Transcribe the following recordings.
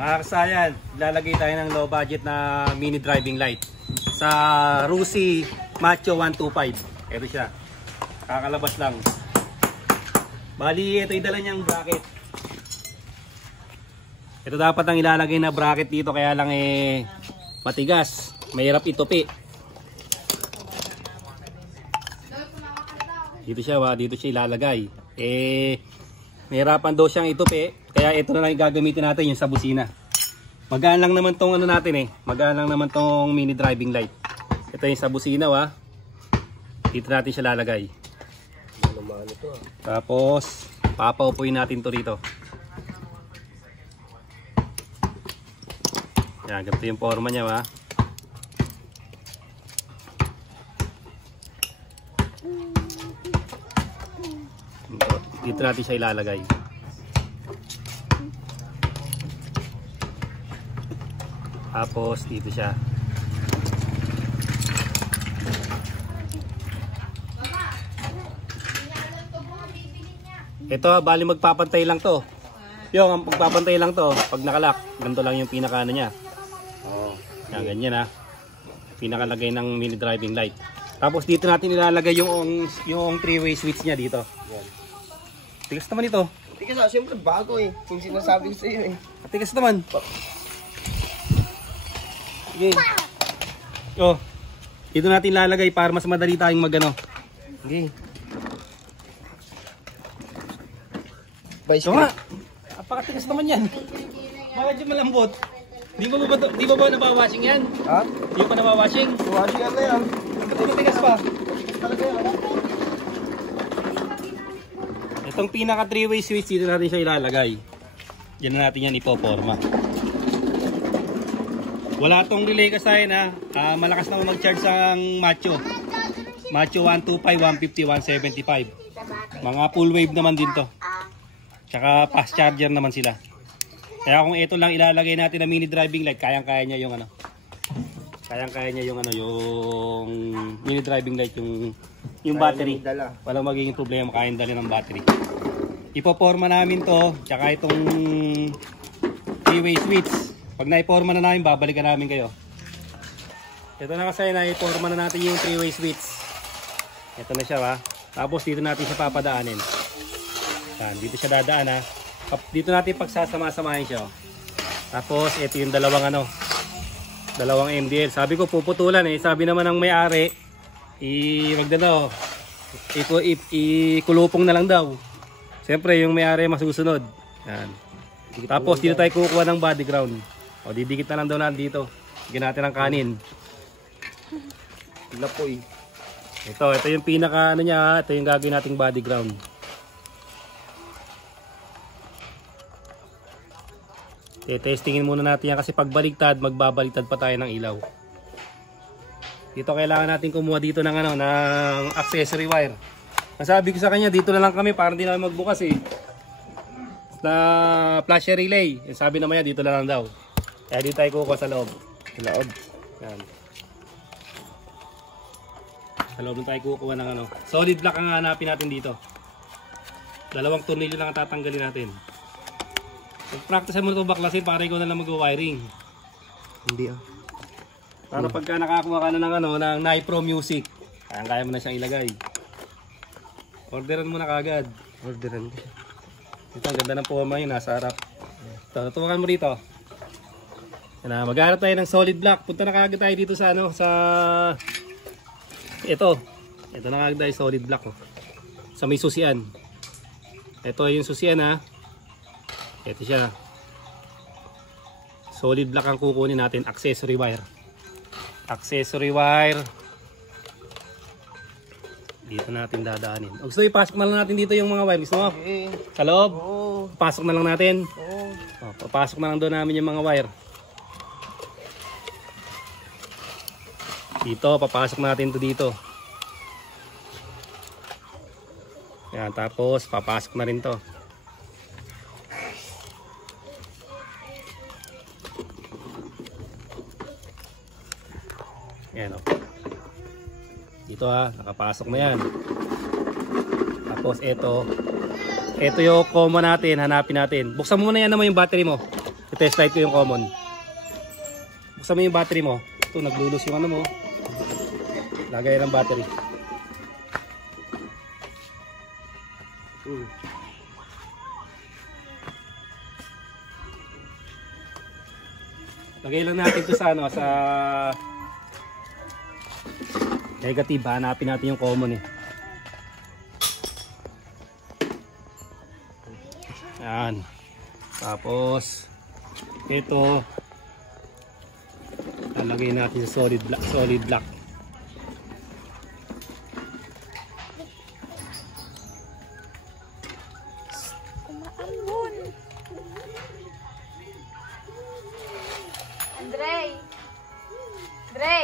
Mga kasayan, lalagay tayo ng low budget na mini driving light sa Rusi Macho 125. Ito siya. Kakalabas lang. Bali, ito yung dala niyang bracket. Ito dapat ang ilalagay na bracket dito, kaya lang matigas. Mahirap itupi. Dito siya, dito siya ilalagay. Mahirapan daw siyang itupi, kaya ito na lang gagamitin natin, yung sa busina. Magaan lang naman tong ano natin magaan lang naman tong mini driving light. Ito yung sa busina, dito natin siya lalagay. Tapos papaupuin natin to rito. Yan, ganito yung forma niya, dito natin siya ilalagay. Tapos dito siya. Ito, bali magpapantay lang to. Yung magpapantay lang to pag nakalak. Ganito lang yung pinakaano niya. Yan, ganyan pinakalagay ng mini driving light. Tapos dito natin ilalagay yung three-way switch niya dito. Tigas naman ito. Tigas, siyempre bago yung sinasabi ko sa iyo Tigas naman. Okay. Dito natin lalagay para mas madali tayong magano. Okay. So nga, napakatigas naman yan. Bakit yung malambot? Di ba nabawashing yan? Ha? Di ba nabawashing? Washing yan na yan. Matigas pa. Itong pinaka three-way switch, dito natin siya ilalagay. Diyan na natin yan ipoporma. Wala tong relay kasi malakas na mag-charge ang Macho. Macho 125, 150, 175. Mga full wave naman din to. Tsaka fast charger naman sila. Kaya kung ito lang ilalagay natin na mini driving light, kayang-kaya niya yung kayang-kaya niya yung mini driving light, yung battery. Walang magiging problema, kayang dali ng battery. Ipoporma namin to, tsaka itong three-way switch. Pag naiporma na namin, babalikan namin kayo. Ito na kasi, naiporma na natin yung three-way switch. Ito na siya, Tapos dito natin siya papadaanin. Dito siya dadaan, Dito natin pagsasama-samahin siya. Tapos ito yung dalawang MDL. Sabi ko puputulan Sabi naman ng may-ari, ikulupong na lang daw. Siyempre yung may-ari masusunod. Yan. Tapos dito tayo kukuha ng body ground. Didikit na lang daw natin dito. Bigyan natin ng kanin. Lapoy. Ito yung pinaka niya, ito yung gagawin nating body ground. Testingin muna natin yan kasi pag baligtad, magbabaliktad pa tayo ng ilaw. Dito kailangan natin kumuha dito ng ng accessory wire. Nasabi ko sa kanya, dito na lang kami para hindi namin magbukas na flasher relay. Sabi naman niya, dito na lang daw. Kaya dito tayo kukuha sa loob. Sa loob. Yan. Sa loob tayo kukuha ng solid block ang hanapin natin dito. 2 tornilyo lang ang tatanggalin natin. Practice mo ito baklasin para ikaw na lang mag-wiring. Hindi Para pagka nakakuha ka na ng Night Pro Music, kaya mo na siyang ilagay. Orderan mo na kagad. Orderan ko. Ito, ang ganda ng forma yun, nasa harap. Ito, tutukan mo rito. Maghanap tayo ng solid block. Punta na kagad tayo dito sa ito na kagad tayo solid block. Sa may susian. Ito yung susian Ito siya. Solid block ang kukunin natin. Accessory wire. Accessory wire. Dito natin dadaanin. Gusto ipasok na lang natin dito yung mga wire. Gusto mo? Okay. Sa loob? Oo. Pasok na lang natin. Oo. Papasok na lang doon namin yung mga wire. Dito, papasok natin to dito. Yan, tapos papasok na rin to. Yan dito nakapasok na yan. Tapos ito yung comma natin, hanapin natin. Buksan mo muna yan naman yung battery mo. I-test light ko yung common. Buksan mo yung battery mo. Ito, naglulus yung ano mo. Lagay ng battery. Lagay lang natin ito sa ano, sa negative. Hanapin natin yung common eh. Yan. Tapos ito lalagay natin sa solid black. Umaambon. Andre. Dre.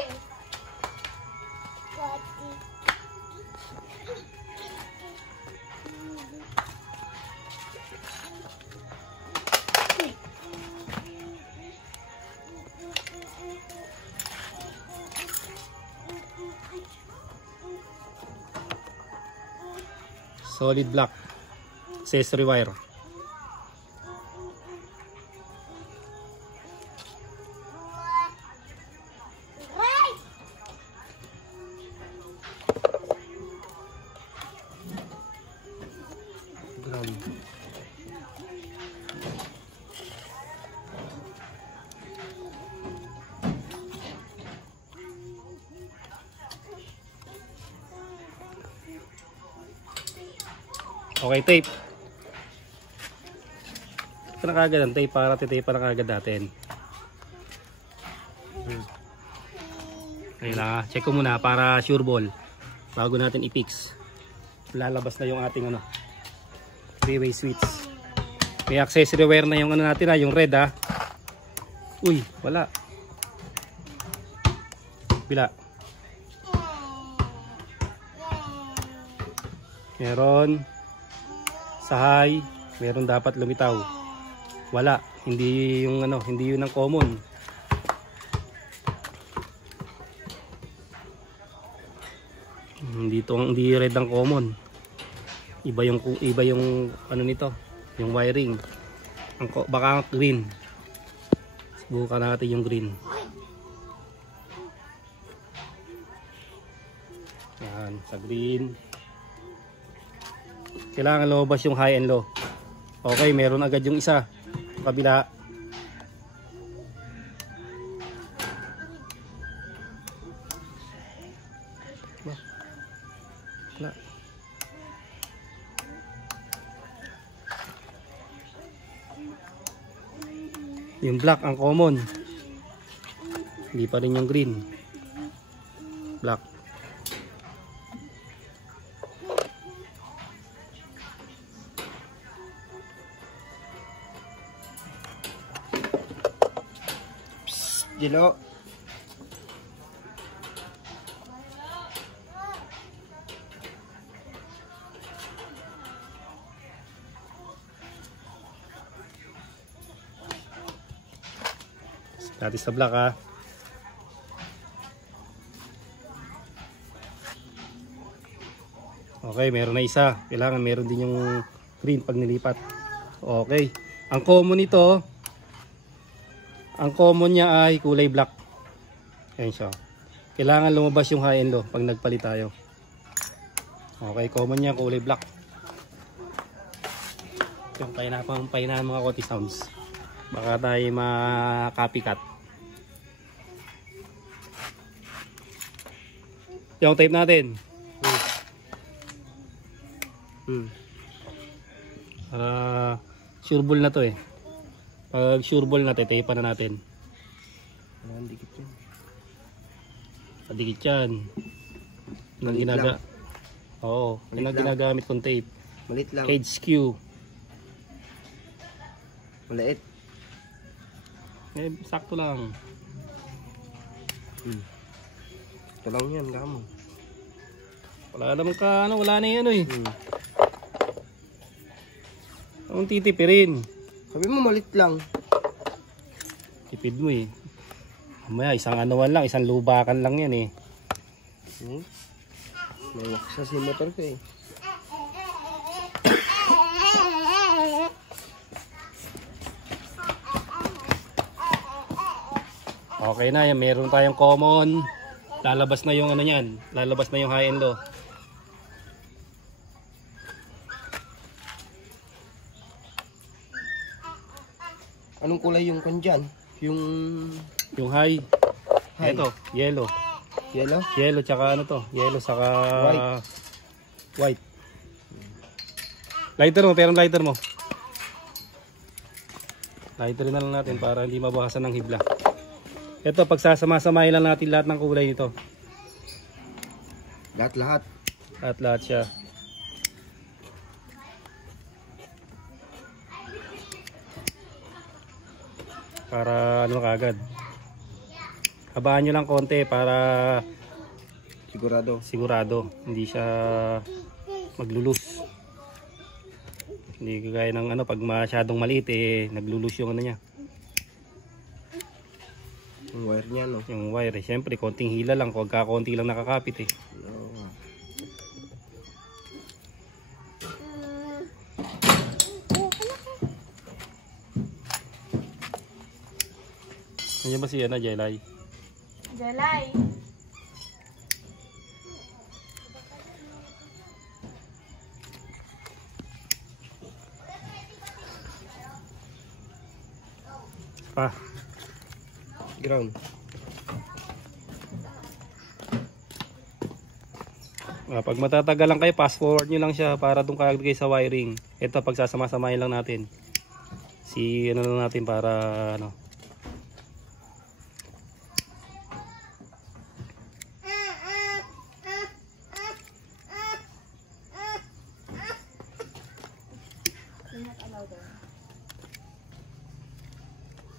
Solid black accessory wire. Okay, tape. Ito na kagad ang tape para titape pa na kagad natin. Ayun lang, check ko muna para sure ball bago natin i-fix. Lalabas na yung ating ano, three-way switch. May accessory wire na yung ano natin yung red Uy, wala. Bila. Meron sa high, meron dapat lumitaw. Wala, hindi yung ano, hindi yun ang common. Hindi red ang common. Iba yung ano nito, yung wiring. Baka green. Subukan natin yung green. Yan, sa green. Kailangan lumabas yung high and low. Okay, meron agad yung isa. Kabila. Wala. Yung black ang common. Hindi pa rin yung green. Black. Gilo. Dati sa black Okay, meron na isa. Kailangan meron din yung green pag nilipat. Okay. Ang common niya ay kulay black. Ayan siya. Kailangan lumabas yung high and low pag nagpalit tayo. Okay, common niya kulay black. Yung pahinaan mga Kotti sounds. Baka tayo ma-copycat. Yung tape natin. Sure ball na to eh. Pag sure ball na, tape na natin. Dikit yan. Padikit yan. Oo, yun ang ginagamit kong tape. Malit lang. HQ. Maliit. Sakto lang. Ito lang yan, kamo. Wala naman wala na yan Ang titipirin. Sabi mo malit lang. Tipid mo eh. Mamaya isang isang lubakan lang yan May waksa si motor ko eh. Okay na, yan. Meron tayong common. Lalabas na yung ano yan. Lalabas na yung high and low. Anong kulay yung kandyan? Yung Yung high. High. Ito, yellow. yellow? Yellow tsaka ano to? Yellow saka white. Lighter mo, pero lighter mo. Lighter na lang natin para hindi mabakasan ng hibla. Ito, pagsasama-samahin lang natin lahat ng kulay nito. Lahat-lahat. Lahat siya. Para ano kagad. Habaan nyo lang konti para sigurado hindi siya maglulus. Hindi kagaya ng ano pag masyadong maliit naglulus yung ano niya. Yung wire niya, no? Yung wire syempre konting hila lang, kung konti lang nakakapit Oo. Nandiyan ba si ano, Jelay? Jalay. Pa. Ground. Pag matatagalan kayo, fast forward nyo lang siya para doon kaagad kayo sa wiring. Ito pagsasama-samahin lang natin. Ano lang natin para ano.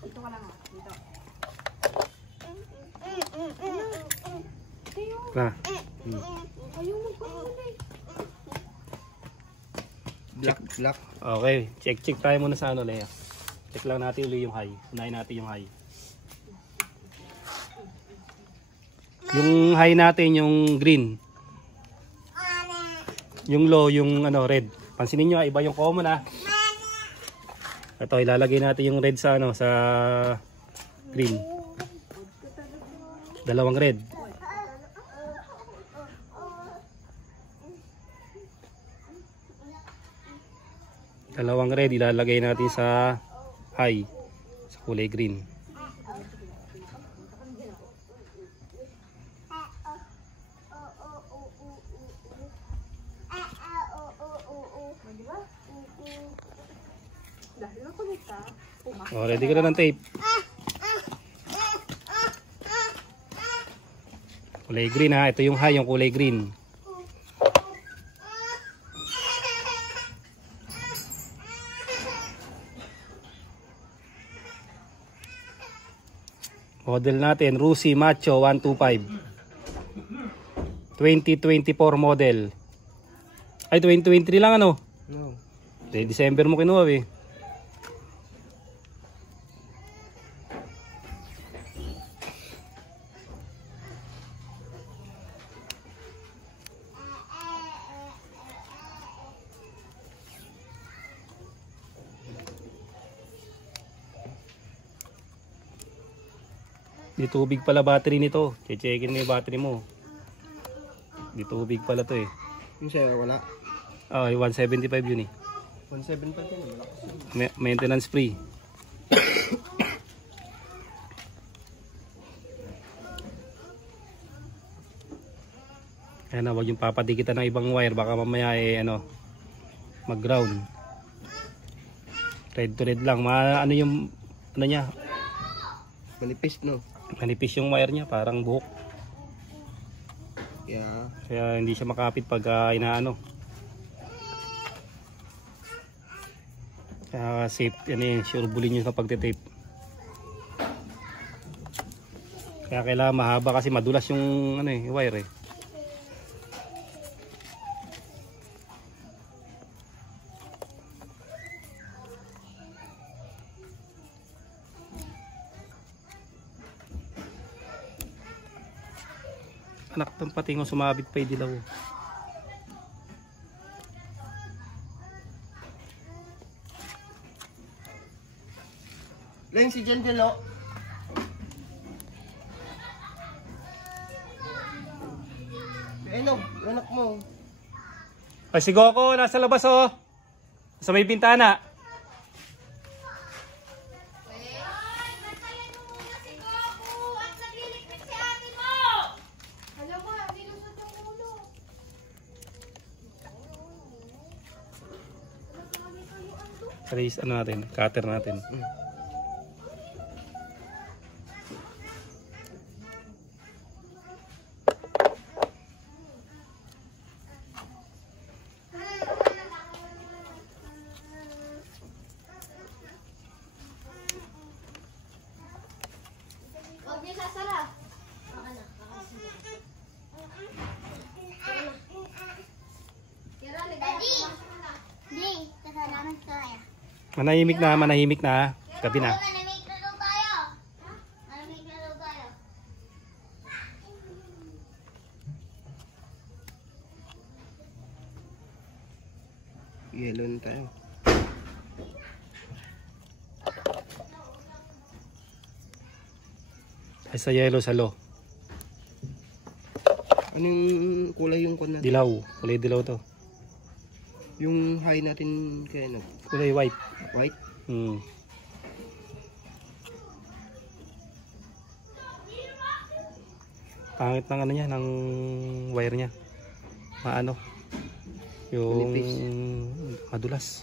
Dito ka lang ha. Dito. Na. Ayaw mo pa muna Black. Okay, check tayo muna sa ano, Lea. Check lang natin uli yung high. Unahin natin yung high. Yung high natin, yung green. Yung low, yung ano, red. Pansinin nyo, iba yung common Ito, ilalagay natin yung red sa ano, sa green. Dalawang red. Dalawang red ilalagay natin sa high, sa kulay green. Oh, ready ka na ng tape. Kulay green ito yung high, yung kulay green. Model natin, Rusi Macho 125. 2024 model. Ay, 2023 lang ano? No. December mo kinuha Di tubig pala battery nito. Che-checkin mo yung battery mo. Di tubig pala to Yung sa'yo, wala. 175 yun 175 yun, wala. Maintenance free. Kaya na, wag yung papadikitan ng ibang wire. Baka mamaya mag-ground. Red to red lang. Ano yung, ano niya? Manipis, no? Manipis yung wire niya, parang buhok. Yeah. Kaya hindi siya makapit pag inaano. Kaya safe, sure bulin nyo sa pagtitape. Kaya kailangan mahaba kasi madulas yung wire Anak ng patingo, sumabit pa yung dilaw. Lang si Jan Delo. Enog, anak mo. Ay, si Goku, nasa labas oh. Sa may bintana. Alam mo, nilusot yung ulo. Trace, ano natin, cutter natin. Huwag niyo sasara. Daddy! Di, kasalanan tayo. Manahimik na. Gabi na. Malamig na daw tayo. Malamig na daw tayo. Yellow na tayo. Ay, sa yellow, sa low. Anong kulay yung kon natin? Dilaw. Kulay dilaw to. Yung high natin kay ano? Kulay white. White? Hmm. Pangit ng ano niya, ng wire niya. Maano? Yung madulas.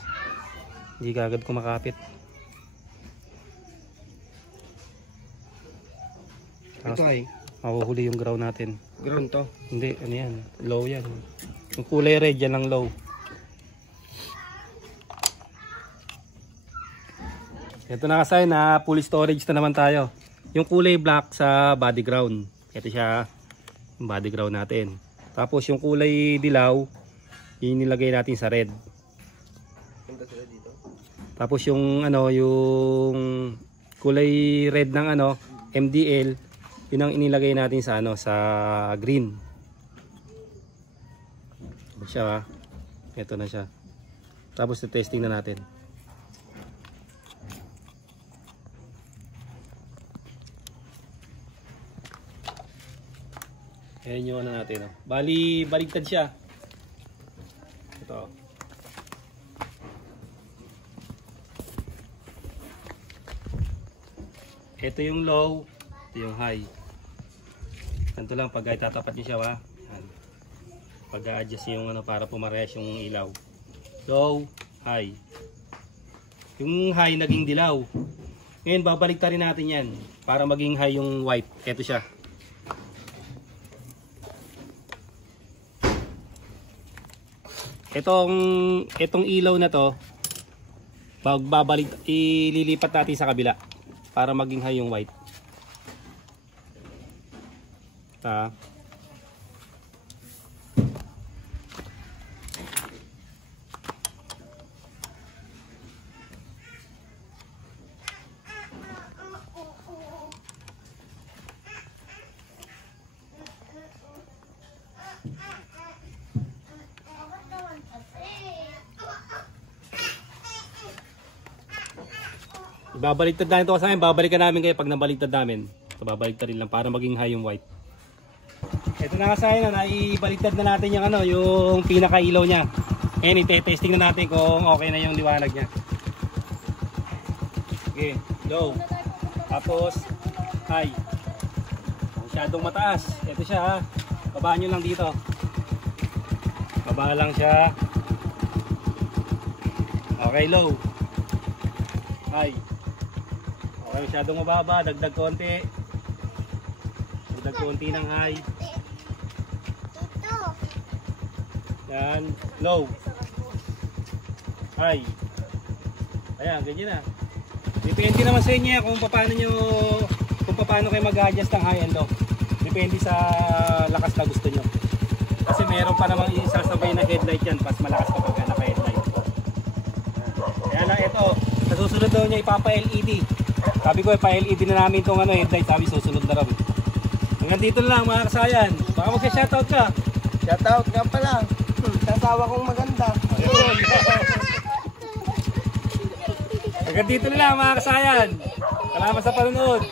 Hindi kagad kumakapit. Ito ay Mahuhuli yung ground natin. ground to. Hindi, ano yan? Low yan. Yung kulay red, yan ang low. Ito na kasi na full storage na naman tayo. Yung kulay black sa body ground. Ito siya, yung body ground natin. Tapos yung kulay dilaw, yung nilagay natin sa red. Punta sila dito. Tapos yung ano, yung kulay red ng ano, MDL, yun ang inilagay natin sa ano, sa green. Ito siya, ito na siya. Tapos testing na natin. Ayan yung ano natin. Oh. Bali, baligtad siya. Ito. Ito yung low, ito yung high. Ganito lang pag itatapat niyo siya, ha. Pag-a-adjust yung ano para pumarehas yung ilaw. Low, high. Yung high naging dilaw. Ngayon babaligtarin natin 'yan para maging high yung white. Ito siya. Itong ilaw na to, ililipat natin sa kabila para maging high yung white. Ta. Babaliktad namin ito kasi babalikan namin kayo pag nabaliktad namin. So, babaliktad rin lang para maging high yung white. Ito na kasi na naibaliktad na natin yung ano, yung pinaka-ilaw niya. Ngayon ite-testing na natin kung okay na yung liwanag niya. Okay, low. Tapos high. Masyadong mataas. Ito siya ha. Babaan nyo lang dito. Baba lang siya. Okay, low. High. Okay, masyadong mababa, dagdag konti. Dagdag konti ng high. Yan, low. High. Ayan, ganyan na. Depende naman sa inyo kung paano kayo mag-adjust ng high and low. Depende sa lakas na gusto nyo. Kasi meron pa namang isasabay na headlight yan, pas malakas kapag naka-headlight. Kaya lang ito, sa susunod daw niya ipapa-LED. Sabi ko, pa-LED na namin itong ano, headlight. Sabi, susunod na rin. Hanggang dito lang mga kasayan. Baka magsa-shoutout ka. Shoutout nga pala. Sasawa kong maganda. Hanggang dito lang mga kasayan. Salamat sa panonood.